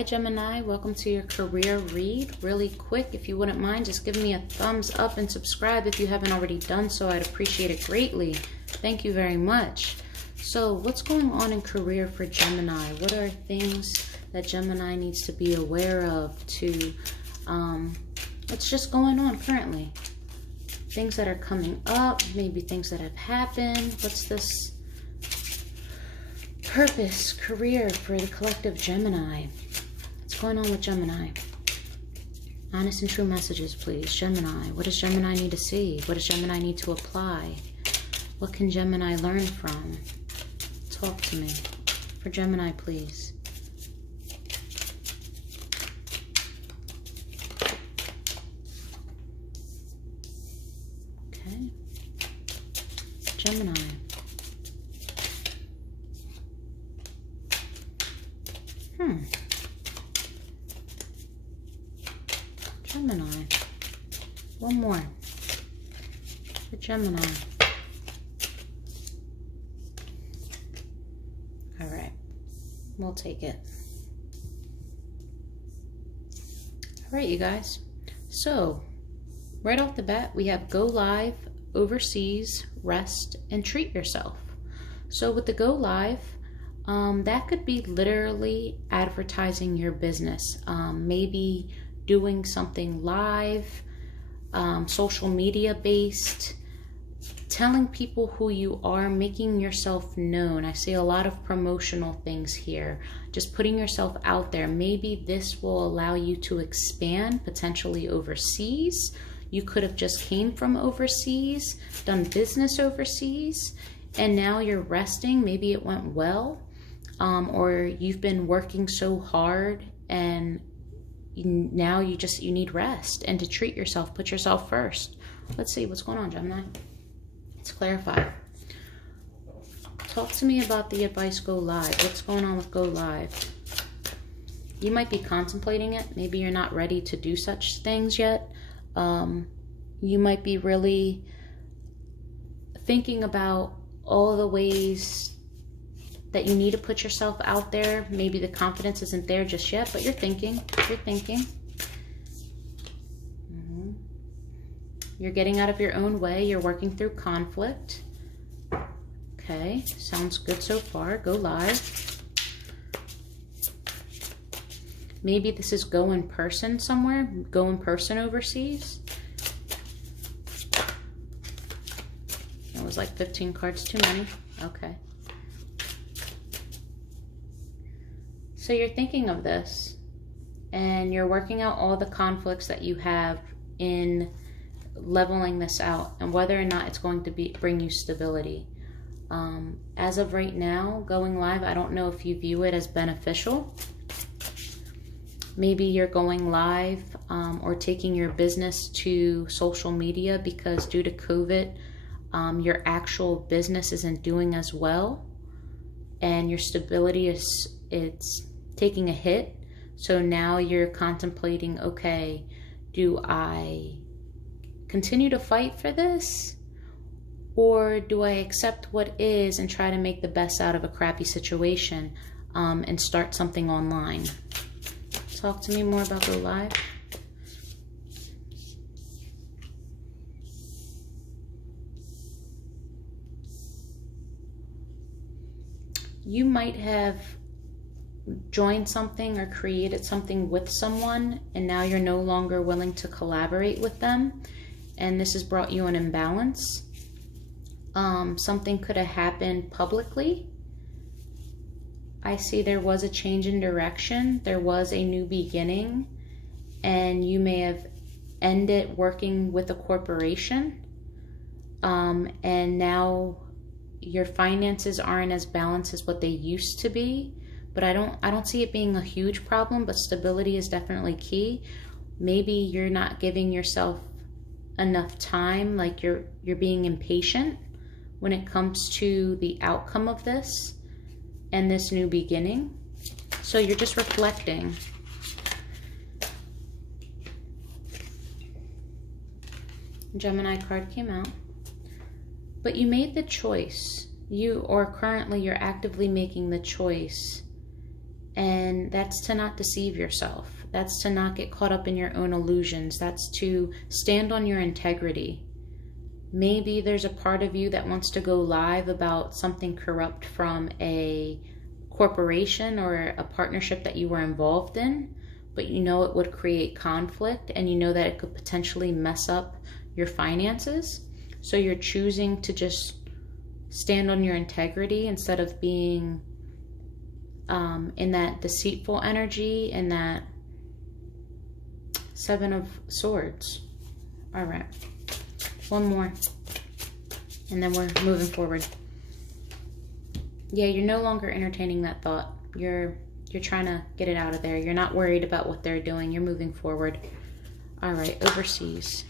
Hi Gemini, welcome to your career read. Really quick, if you wouldn't mind, just give me a thumbs up and subscribe if you haven't already done so. I'd appreciate it greatly. Thank you very much. So what's going on in career for Gemini? What are things that Gemini needs to be aware of what's just going on currently? Things that are coming up, maybe things that have happened. What's this purpose, career for the collective Gemini? What's going on with Gemini? Honest and true messages, please. Gemini, what does Gemini need to see? What does Gemini need to apply? What can Gemini learn from? Talk to me. For Gemini, please. Okay. Gemini. Gemini. One more. For Gemini. All right. We'll take it. All right, you guys. So, right off the bat, we have go live, overseas, rest, and treat yourself. So with the go live, that could be literally advertising your business. Maybe doing something live, social media based, telling people who you are, making yourself known. I see a lot of promotional things here, just putting yourself out there. Maybe this will allow you to expand potentially overseas. You could have just came from overseas, done business overseas, and now you're resting. Maybe it went well, or you've been working so hard and now you need rest and to treat yourself. Put yourself first. Let's see what's going on, Gemini. Let's clarify. Talk to me about the advice go live. What's going on with go live? You might be contemplating it. Maybe you're not ready to do such things yet. You might be really thinking about all the ways that you need to put yourself out there. Maybe the confidence isn't there just yet, but you're thinking. You're getting out of your own way. You're working through conflict. Okay, sounds good so far. Go live. Maybe this is go in person somewhere. Go in person overseas. That was like 15 cards too many. Okay. So you're thinking of this and you're working out all the conflicts that you have in leveling this out and whether or not it's going to bring you stability. As of right now, going live, I don't know if you view it as beneficial. Maybe you're going live or taking your business to social media because due to COVID, your actual business isn't doing as well and your stability it's taking a hit. So now you're contemplating, okay, do I continue to fight for this? Or do I accept what is and try to make the best out of a crappy situation and start something online? Talk to me more about go live. You might have joined something or created something with someone and now you're no longer willing to collaborate with them and this has brought you an imbalance. Something could have happened publicly. I see there was a change in direction. There was a new beginning and you may have ended working with a corporation and now your finances aren't as balanced as what they used to be. But I don't see it being a huge problem, but stability is definitely key. Maybe you're not giving yourself enough time, like you're being impatient when it comes to the outcome of this and this new beginning. So you're just reflecting. Gemini card came out. But you made the choice. Currently you're actively making the choice And that's to not deceive yourself. That's to not get caught up in your own illusions. That's to stand on your integrity. Maybe there's a part of you that wants to go live about something corrupt from a corporation or a partnership that you were involved in, but you know it would create conflict and you know that it could potentially mess up your finances. So you're choosing to just stand on your integrity instead of being in that deceitful energy and that Seven of Swords. All right, one more and then we're moving forward. Yeah, you're no longer entertaining that thought. You're trying to get it out of there. You're not worried about what they're doing. You're moving forward. All right, overseas.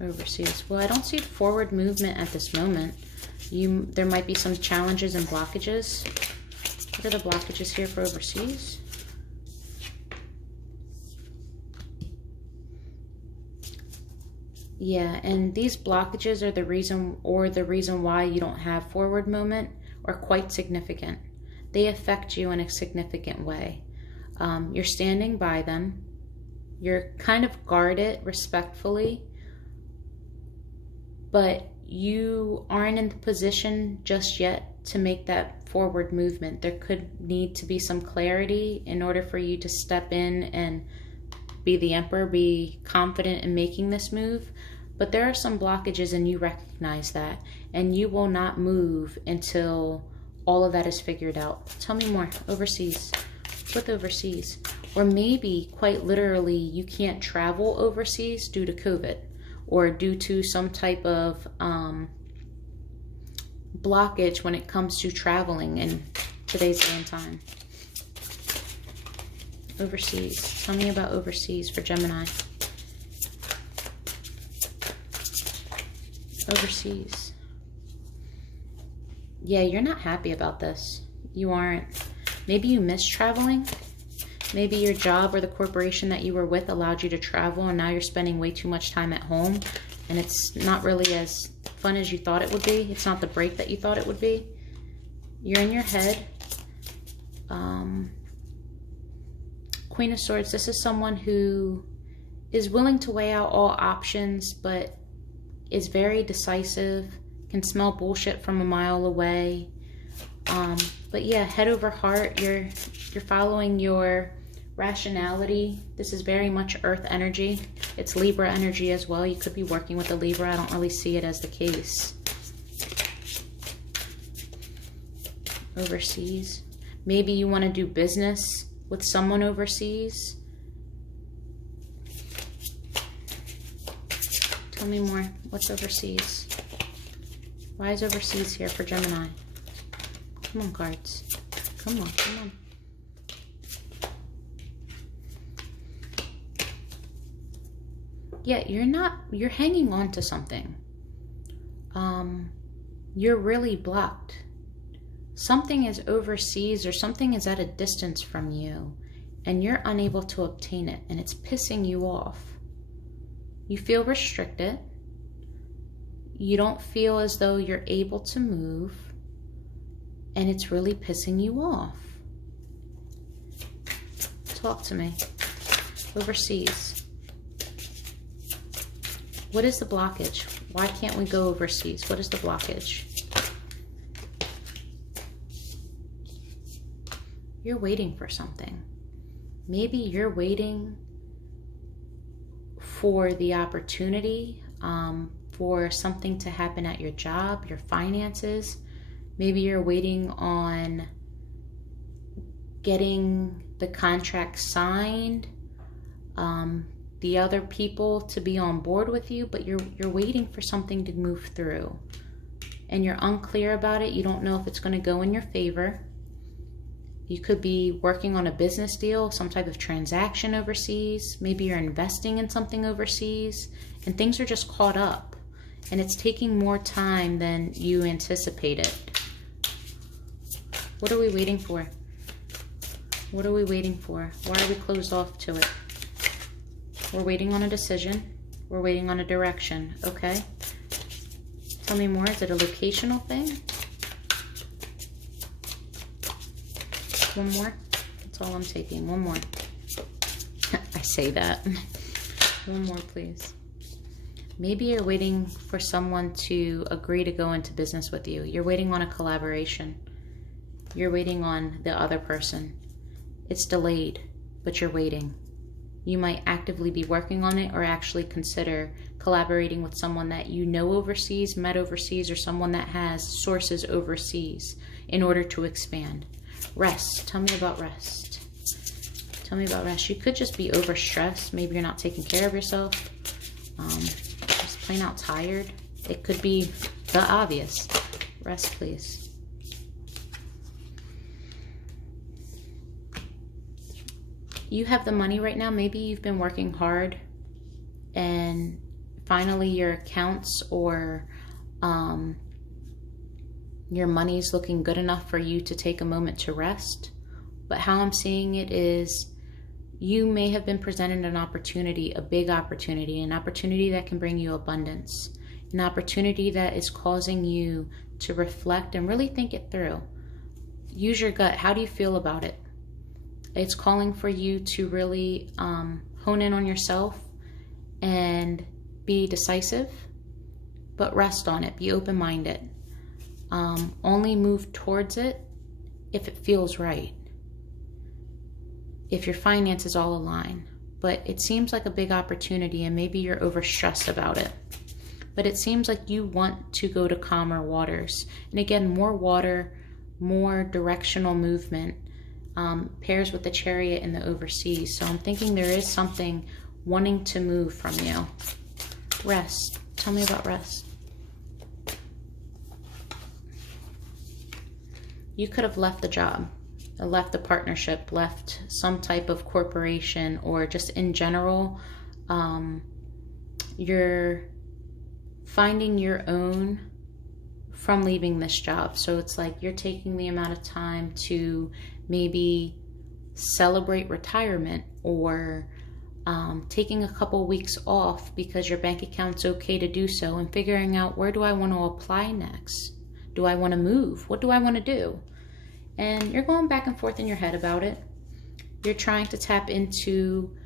Overseas. Well, I don't see forward movement at this moment. There might be some challenges and blockages. What are the blockages here for overseas? Yeah, and these blockages are the reason why you don't have forward movement are quite significant. They affect you in a significant way. You're standing by them. You're kind of guarded respectfully, but you aren't in the position just yet to make that forward movement. There could need to be some clarity in order for you to step in and be the emperor, be confident in making this move. But there are some blockages and you recognize that, and you will not move until all of that is figured out. Tell me more. Overseas. With overseas. Or maybe quite literally you can't travel overseas due to COVID or due to some type of blockage when it comes to traveling in today's day and time. Overseas. Tell me about overseas for Gemini. Overseas. Yeah, you're not happy about this. You aren't. Maybe you miss traveling. Maybe your job or the corporation that you were with allowed you to travel and now you're spending way too much time at home and it's not really as fun as you thought it would be. It's not the break that you thought it would be. You're in your head. Queen of Swords, this is someone who is willing to weigh out all options, but is very decisive, can smell bullshit from a mile away. But yeah, head over heart, you're following your rationality. This is very much earth energy. It's Libra energy as well. You could be working with a Libra. I don't really see it as the case. Overseas. Maybe you want to do business with someone overseas. Tell me more. What's overseas? Why is overseas here for Gemini? Come on, cards. Come on, come on. Yeah, you're hanging on to something. You're really blocked. Something is overseas or something is at a distance from you and you're unable to obtain it and it's pissing you off. You feel restricted. You don't feel as though you're able to move and it's really pissing you off. Talk to me. Overseas. What is the blockage? Why can't we go overseas? What is the blockage? You're waiting for something. Maybe you're waiting for the opportunity, for something to happen at your job, your finances. Maybe you're waiting on getting the contract signed, the other people to be on board with you, but you're waiting for something to move through. And you're unclear about it. You don't know if it's going to go in your favor. You could be working on a business deal, some type of transaction overseas. Maybe you're investing in something overseas and things are just caught up and it's taking more time than you anticipated. What are we waiting for? What are we waiting for? Why are we closed off to it? We're waiting on a decision. We're waiting on a direction. Okay. Tell me more. Is it a locational thing? one more. That's all I'm taking. One more. I say that. One more, please. Maybe you're waiting for someone to agree to go into business with you. You're waiting on a collaboration. You're waiting on the other person. It's delayed, but you're waiting. You might actively be working on it or actually consider collaborating with someone that you know overseas, met overseas, or someone that has sources overseas in order to expand. Rest. Tell me about rest. Tell me about rest. You could just be overstressed. Maybe you're not taking care of yourself. Just plain out tired. It could be the obvious. Rest, please. You have the money right now. Maybe you've been working hard and finally your accounts or your money's looking good enough for you to take a moment to rest. But how I'm seeing it is you may have been presented an opportunity, a big opportunity, an opportunity that can bring you abundance, an opportunity that is causing you to reflect and really think it through. Use your gut. How do you feel about it? It's calling for you to really hone in on yourself and be decisive, but rest on it. Be open-minded. Only move towards it if it feels right. If your finances all align. But it seems like a big opportunity and maybe you're overstressed about it. But it seems like you want to go to calmer waters. And again, more water, more directional movement pairs with the Chariot and the overseas. So I'm thinking there is something wanting to move from you. Rest. Tell me about rest. You could have left the job, left the partnership, left some type of corporation, or just in general, you're finding your own from leaving this job. So it's like you're taking the amount of time to maybe celebrate retirement, or taking a couple weeks off because your bank account's okay to do so, and figuring out, where do I want to apply next? Do I want to move? What do I want to do? And you're going back and forth in your head about it. You're trying to tap into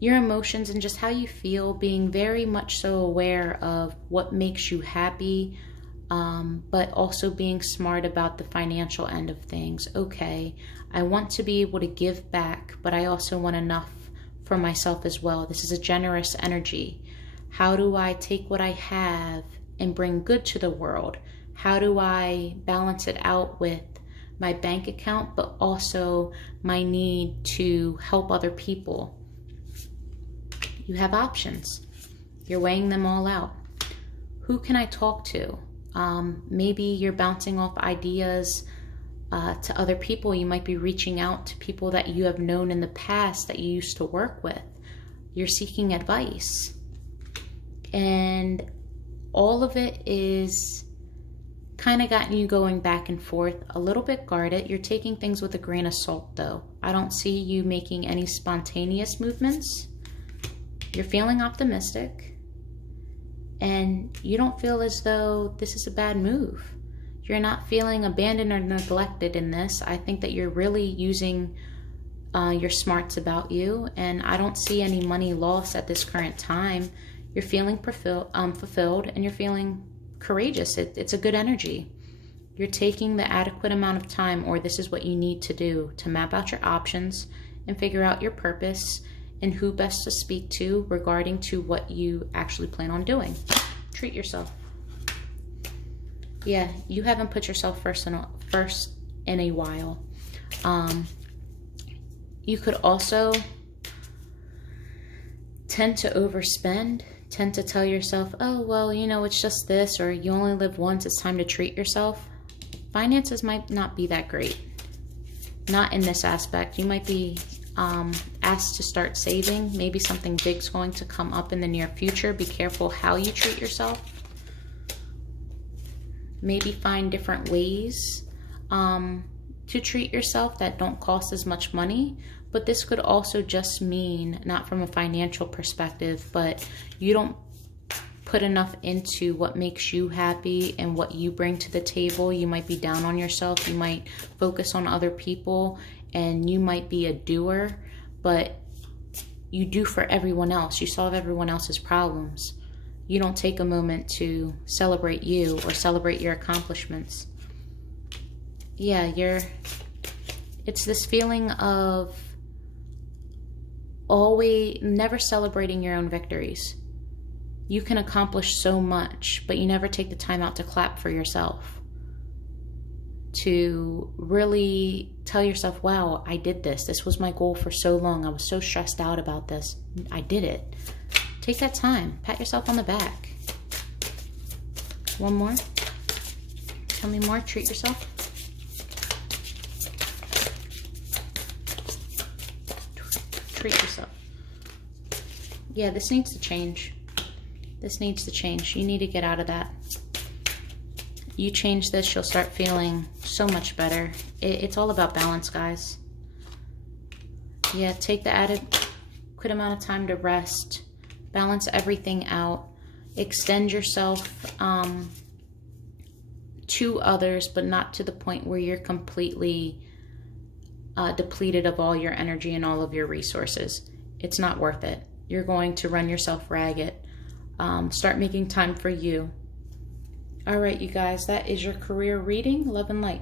your emotions and just how you feel, being very much so aware of what makes you happy, but also being smart about the financial end of things. Okay, I want to be able to give back, but I also want enough for myself as well. This is a generous energy. How do I take what I have and bring good to the world? How do I balance it out with my bank account, but also my need to help other people? You have options. You're weighing them all out. Who can I talk to? Maybe you're bouncing off ideas to other people. You might be reaching out to people that you have known in the past that you used to work with. You're seeking advice. And all of it is kind of gotten you going back and forth, a little bit guarded. You're taking things with a grain of salt though. I don't see you making any spontaneous movements. You're feeling optimistic, and you don't feel as though this is a bad move. You're not feeling abandoned or neglected in this. I think that you're really using your smarts about you, and I don't see any money loss at this current time. You're feeling fulfilled, and you're feeling courageous. It's a good energy. You're taking the adequate amount of time, or this is what you need to do to map out your options and figure out your purpose and who best to speak to regarding to what you actually plan on doing. Treat yourself. Yeah, you haven't put yourself first in a while. You could also tend to overspend, tend to tell yourself, oh, well, you know, it's just this, or you only live once, it's time to treat yourself. Finances might not be that great. Not in this aspect. You might be asked to start saving. Maybe something big's going to come up in the near future. Be careful how you treat yourself. Maybe find different ways to treat yourself that don't cost as much money. But this could also just mean, not from a financial perspective, but you don't put enough into what makes you happy and what you bring to the table. You might be down on yourself. You might focus on other people, and you might be a doer, but you do for everyone else. You solve everyone else's problems. You don't take a moment to celebrate you or celebrate your accomplishments. Yeah, it's this feeling of always never celebrating your own victories. You can accomplish so much, but you never take the time out to clap for yourself. To really tell yourself, wow, I did this. This was my goal for so long. I was so stressed out about this. I did it. Take that time. Pat yourself on the back. One more. Tell me more. Treat yourself. Treat yourself. Yeah, this needs to change. This needs to change. You need to get out of that. You change this, you'll start feeling so much better. It's all about balance, guys. Yeah, take the adequate amount of time to rest. Balance everything out. Extend yourself to others, but not to the point where you're completely depleted of all your energy and all of your resources. It's not worth it. You're going to run yourself ragged. Start making time for you. All right, you guys, that is your career reading. Love and light.